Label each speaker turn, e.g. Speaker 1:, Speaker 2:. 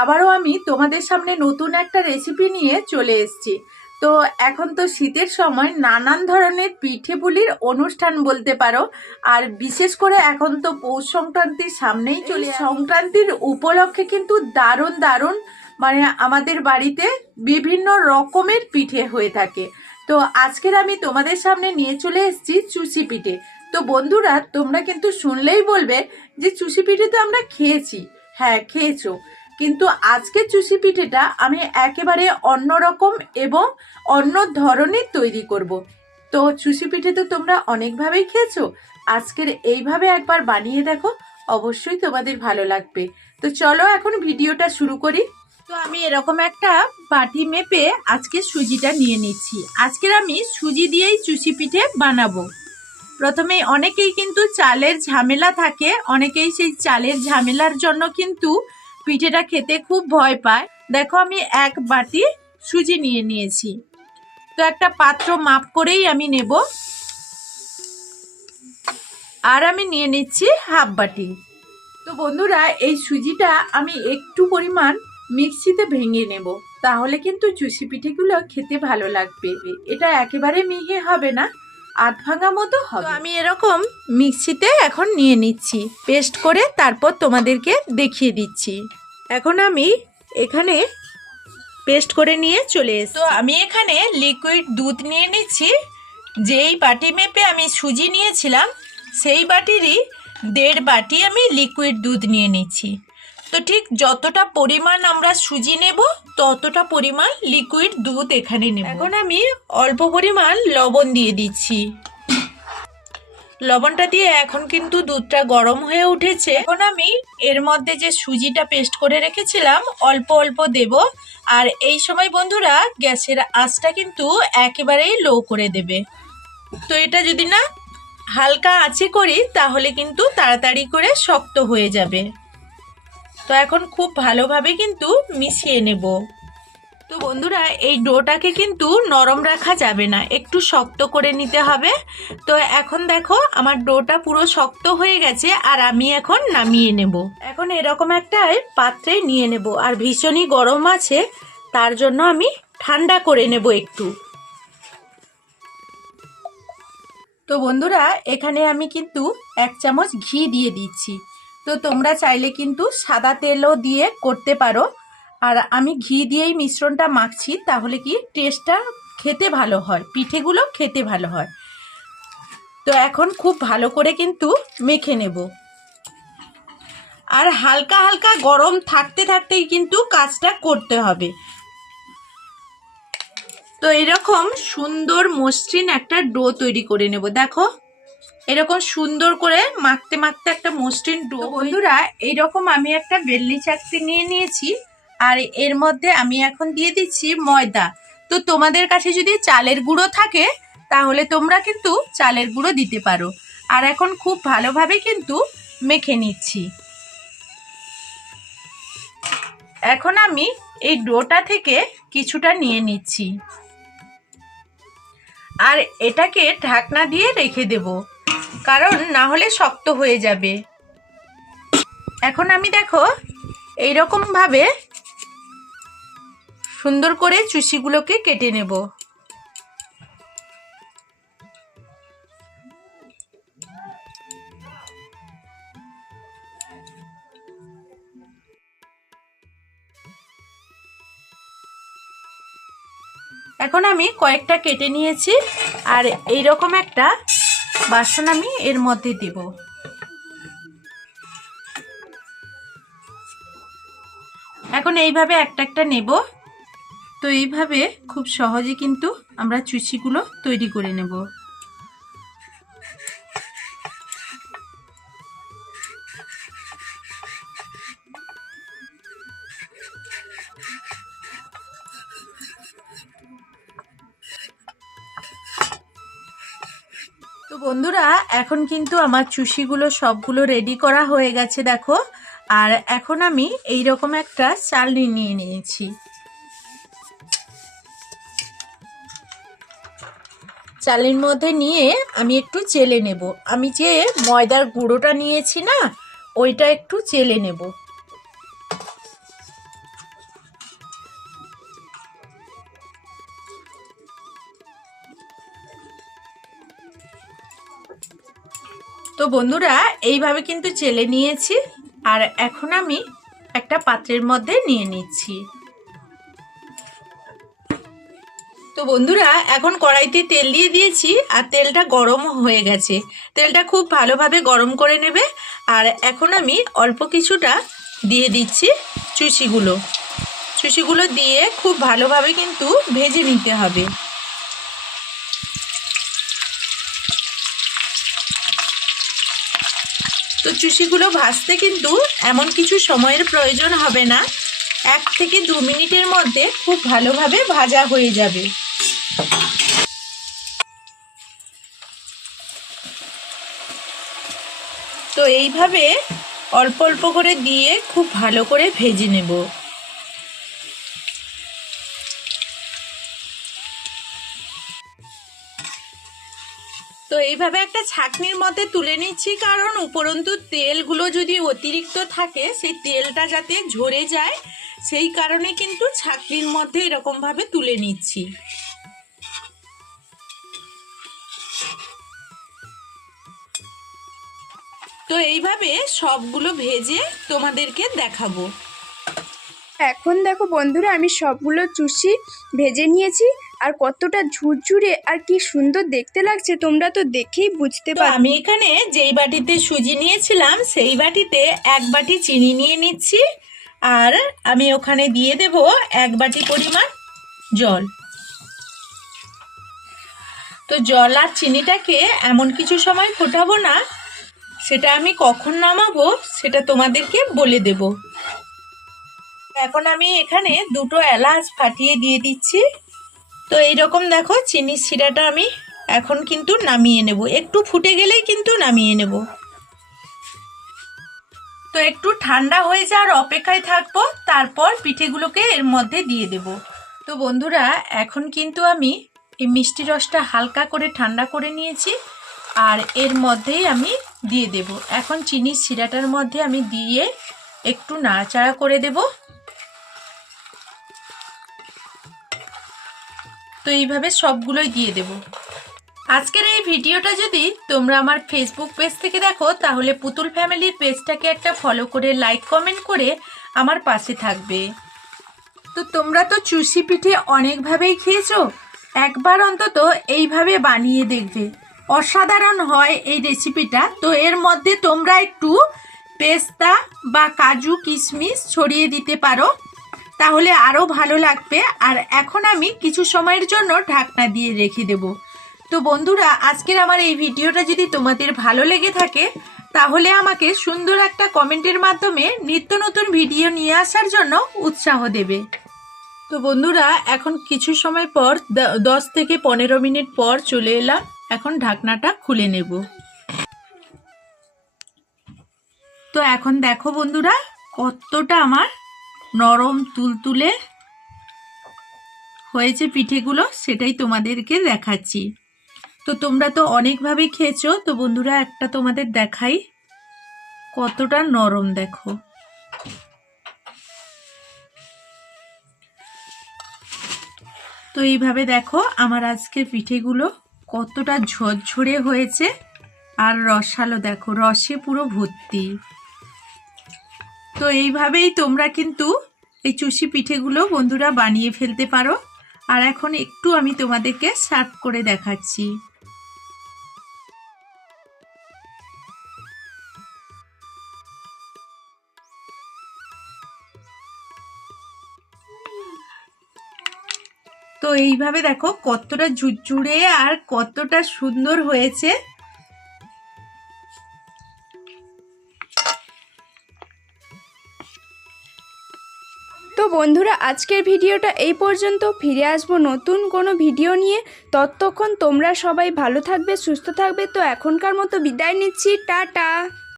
Speaker 1: আবারও আমি তোমাদের সামনে নতুন একটা রেসিপি নিয়ে চলে এসেছি। তো এখন তো শীতের সময় নানান ধরনের পিঠে পুলির অনুষ্ঠান বলতে পারো আর বিশেষ করে এখন তো পৌষ সংক্রান্তির সামনেই চলে সংক্রান্তির উপলক্ষে কিন্তু দারুণ দারুণ মানে আমাদের বাড়িতে বিভিন্ন রকমের পিঠে হয়ে থাকে। তো আজকের আমি তোমাদের সামনে নিয়ে চলে এসেছি চুষি পিঠে। তো বন্ধুরা তোমরা কিন্তু শুনলেই বলবে যে চুষি পিঠে তো আমরা খেয়েছি। হ্যাঁ খেয়েছো। কিন্তু আজকের চুষি পিঠেটা আমি একেবারে অন্যরকম এবং অন্য ধরনের তৈরি করব। তো চুষি পিঠে তো তোমরা অনেকভাবেই খেয়েছো। আজকের এইভাবে একবার বানিয়ে দেখো, অবশ্যই তোমাদের ভালো লাগবে। তো চলো এখন ভিডিওটা শুরু করি। তো আমি এরকম একটা বাটি মেপে আজকে সুজিটা নিয়ে নিচ্ছি। আজকের আমি সুজি দিয়েই চুষি পিঠে বানাবো। প্রথমে অনেকেই কিন্তু চালের ঝামেলা থাকে, অনেকেই সেই চালের ঝামেলার জন্য কিন্তু পিঠেটা খেতে খুব ভয় পায়। দেখো আমি এক বাটি সুজি নিয়ে নিয়েছি। তো একটা পাত্র মাপ করেই আমি নেব। আর আমি নিয়ে নিচ্ছি হাফ বাটি। তো বন্ধুরা এই সুজিটা আমি একটু পরিমাণ মিক্সিতে ভেঙে নেব। তাহলে কিন্তু চুষি পিঠেগুলো খেতে ভালো লাগবে। এটা একেবারে মিহি হবে না আধ ভাঙা মতো হবে। আমি এরকম মিক্সিতে এখন নিয়ে নিচ্ছি। পেস্ট করে তারপর তোমাদেরকে দেখিয়ে দিচ্ছি। এখন আমি এখানে পেস্ট করে নিয়ে চলে এসেছি। তো আমি এখানে লিকুইড দুধ নিয়ে নিচ্ছি। যেই বাটি মেপে আমি সুজি নিয়েছিলাম সেই বাটিরই দেড় বাটি আমি লিকুইড দুধ নিয়ে নিচ্ছি। তো ঠিক যতটা পরিমাণ আমরা সুজি নেব ততটা পরিমাণ লিকুইড দুধ এখানে নেব। এখন আমি অল্প পরিমাণ লবণ দিয়ে দিচ্ছি। লবণটা দিয়ে এখন কিন্তু দুধটা গরম হয়ে উঠেছে। এখন আমি এর মধ্যে যে সুজিটা পেস্ট করে রেখেছিলাম, অল্প অল্প দেব। আর এই সময় বন্ধুরা, গ্যাসের আঁচটা কিন্তু একেবারেই লো করে দেবে। তো এটা যদি না হালকা আঁচে করি, তাহলে কিন্তু তাড়াতাড়ি করে শক্ত হয়ে যাবে। তো এখন খুব ভালোভাবে কিন্তু মিশিয়ে নেব। তো বন্ধুরা, এই ডোটাকে কিন্তু নরম রাখা যাবে না। একটু শক্ত করে নিতে হবে। তো এখন দেখো, আমার ডোটা পুরো শক্ত হয়ে গেছে আর আমি এখন নামিয়ে নেব। এখন এরকম একটা পাত্রে নিয়ে নেব। আর ভীষণই গরম আছে, তার জন্য আমি ঠান্ডা করে নেব একটু। তো বন্ধুরা, এখানে আমি কিন্তু এক চামচ ঘি দিয়ে দিচ্ছি। তো তোমরা চাইলে কিন্তু সাদা তেলও দিয়ে করতে পারো। আর আমি ঘি দিয়েই মিশ্রণটা মাখছি তাহলে কি টেস্টটা খেতে ভালো হয় পিঠেগুলো খেতে ভালো হয়। তো এখন খুব ভালো করে কিন্তু মেখে নেব। আর হালকা হালকা গরম থাকতে থাকতেই কিন্তু কাজটা করতে হবে। তো এরকম সুন্দর মসৃণ একটা ডো তৈরি করে নেব দেখো। এরকম সুন্দর করে মাখতে মাখতে একটা মসৃণ ডো বন্ধুরা এইরকম আমি একটা বেল্লি চাকতি নিয়ে নিয়েছি। আর এর মধ্যে আমি এখন দিয়ে দিচ্ছি ময়দা। তো তোমাদের কাছে যদি চালের গুঁড়ো থাকে, তাহলে তোমরা কিন্তু চালের গুঁড়ো দিতে পারো। আর এখন খুব ভালোভাবে কিন্তু মেখে নিচ্ছি। এখন আমি এই ডোটা থেকে কিছুটা নিয়ে নিচ্ছি। আর এটাকে ঢাকনা দিয়ে রেখে দেব, কারণ না হলে শক্ত হয়ে যাবে। এখন আমি দেখো, এইরকমভাবে সুন্দর করে চুষিগুলোকে কেটে নেব। এখন আমি কয়েকটা কেটে নিয়েছি, আর এই রকম একটা বাসন আমি এর মধ্যে দেব। এখন এইভাবে একটা একটা নেব। তো এইভাবে খুব সহজে কিন্তু আমরা চুষিগুলো তৈরি করে নেব। তো বন্ধুরা, এখন কিন্তু আমার চুষিগুলো সবগুলো রেডি করা হয়ে গেছে, দেখো। আর এখন আমি এই রকম একটা চালনি নিয়ে নিয়েছি। চালের মধ্যে নিয়ে আমি একটু চেলে নেব। আমি যে ময়দার গুঁড়োটা নিয়েছি না, ওইটা একটু চেলে নেব। তো বন্ধুরা, এইভাবে কিন্তু চেলে নিয়েছি। আর এখন আমি একটা পাত্রের মধ্যে নিয়ে নিচ্ছি। তো বন্ধুরা, এখন কড়াইতে তেল দিয়ে দিয়েছি আর তেলটা গরম হয়ে গেছে। তেলটা খুব ভালোভাবে গরম করে নেবে। আর এখন আমি অল্প কিছুটা দিয়ে দিচ্ছি চুষিগুলো। চুষিগুলো দিয়ে খুব ভালোভাবে কিন্তু ভেজে নিতে হবে। তো চুষিগুলো ভাজতে কিন্তু এমন কিছু সময়ের প্রয়োজন হবে না। এক থেকে দু মিনিটের মধ্যে খুব ভালোভাবে ভাজা হয়ে যাবে। এইভাবে অল্প অল্প করে দিয়ে খুব ভালো করে ভেজে নেব। তো এইভাবে একটা ছাকনির মধ্যে তুলে নিচ্ছি, কারণ উপরন্তু তেলগুলো যদি অতিরিক্ত থাকে, সেই তেলটা যাতে ঝরে যায়, সেই কারণে কিন্তু ছাকনির মধ্যে এরকমভাবে তুলে নিচ্ছি। তো এইভাবে সবগুলো ভেজে তোমাদেরকে দেখাবো।
Speaker 2: এখন দেখো বন্ধুরা আমি সবগুলো চুষি ভেজে নিয়েছি আর কতটা ঝুরঝুরে আর কি সুন্দর দেখতে লাগছে তোমরা তো দেখেই বুঝতে পারো
Speaker 1: আমি এখানে যেই বাটিতে সুজি নিয়েছিলাম সেই বাটিতে এক বাটি চিনি নিয়ে নিচ্ছি আর আমি ওখানে দিয়ে দেব এক বাটি পরিমাণ জল। তো জল আর চিনিটাকে এমন কিছু সময় ফোটাবো না সেটা আমি কখন নামাবো, সেটা তোমাদেরকে বলে দেব। এখন আমি এখানে দুটো এলাচ ফাটিয়ে দিয়ে দিচ্ছি। তো এইরকম দেখো চিনির শিরাটা আমি এখন কিন্তু নামিয়ে নেব। একটু ফুটে গেলেই কিন্তু নামিয়ে নেব। তো একটু ঠান্ডা হয়ে যাওয়ার অপেক্ষায় থাকব, তারপর পিঠেগুলোকে এর মধ্যে দিয়ে দেব। তো বন্ধুরা, এখন কিন্তু আমি এই মিষ্টি রসটা হালকা করে ঠান্ডা করে নিয়েছি, আর এর মধ্যেই আমি দিয়ে দেব। এখন চিনির শিরাটার মধ্যে আমি দিয়ে একটু নাড়াচাড়া করে দেবো। তো এইভাবে সবগুলোই দিয়ে দেব। আজকের এই ভিডিওটা যদি তোমরা আমার ফেসবুক পেজ থেকে দেখো, তাহলে পুতুল ফ্যামিলির পেজটাকে একটা ফলো করে লাইক কমেন্ট করে আমার পাশে থাকবে। তো তোমরা তো চুষি পিঠে অনেকভাবেই খেয়েছো। একবার অন্তত এইভাবে বানিয়ে দেখবে। অসাধারণ হয় এই রেসিপিটা তো এর মধ্যে তোমরা একটু পেস্তা বা কাজু, কিশমিশ ছড়িয়ে দিতে পারো। তাহলে আরও ভালো লাগবে। আর এখন আমি কিছু সময়ের জন্য ঢাকনা দিয়ে রেখে দেব। তো বন্ধুরা, আজকের আমার এই ভিডিওটা যদি তোমাদের ভালো লেগে থাকে, তাহলে আমাকে সুন্দর একটা কমেন্টের মাধ্যমে নিত্য নতুন ভিডিও নিয়ে আসার জন্য উৎসাহ দেবে। তো বন্ধুরা, এখন কিছু সময় পর, দশ থেকে পনেরো মিনিট পর চলে এলাম। এখন ঢাকনাটা খুলে নেব। তো এখন দেখো বন্ধুরা, কতটা আমার নরম তুলতুলে হয়েছে পিঠেগুলো, সেটাই তোমাদেরকে দেখাচ্ছি। তো তোমরা তো অনেকভাবে খেয়েছো, তো বন্ধুরা একটা তোমাদের দেখাই কতটা নরম দেখো। তো এইভাবে দেখো আমার আজকে পিঠেগুলো কতটা ঝরঝরে হয়েছে। আর রসালো দেখো, রসে পুরো ভর্তি। তো এইভাবেই তোমরা কিন্তু এই চুষি পিঠেগুলো বন্ধুরা বানিয়ে ফেলতে পারো। আর এখন একটু আমি তোমাদেরকে সার্ভ করে দেখাচ্ছি। তো এইভাবে দেখো কতটা ঝুরঝুরে আর কতটা সুন্দর হয়েছে।
Speaker 2: তো বন্ধুরা, আজকের ভিডিওটা এই পর্যন্ত। ফিরে আসব নতুন কোনো ভিডিও নিয়ে। ততক্ষণ তোমরা সবাই ভালো থাকবে, সুস্থ থাকবে। তো এখনকার মতো বিদায় নিচ্ছি। টাটা!